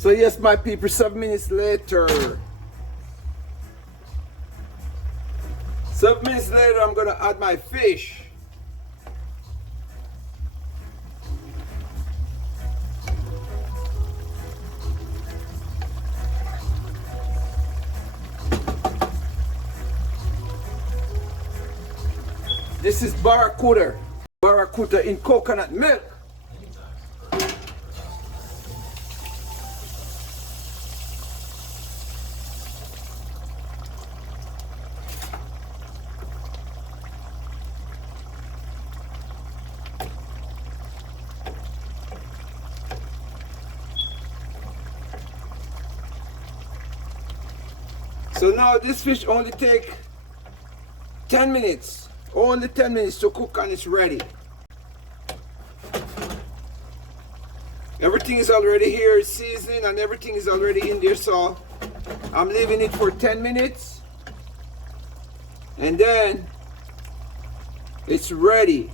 So yes, my people, 7 minutes later. 7 minutes later, I'm gonna add my fish. This is Barracuda. Barracuda in coconut milk. So now this fish only take 10 minutes. Only 10 minutes to cook and it's ready. Everything is already here, seasoning and everything is already in there, so I'm leaving it for 10 minutes and then it's ready.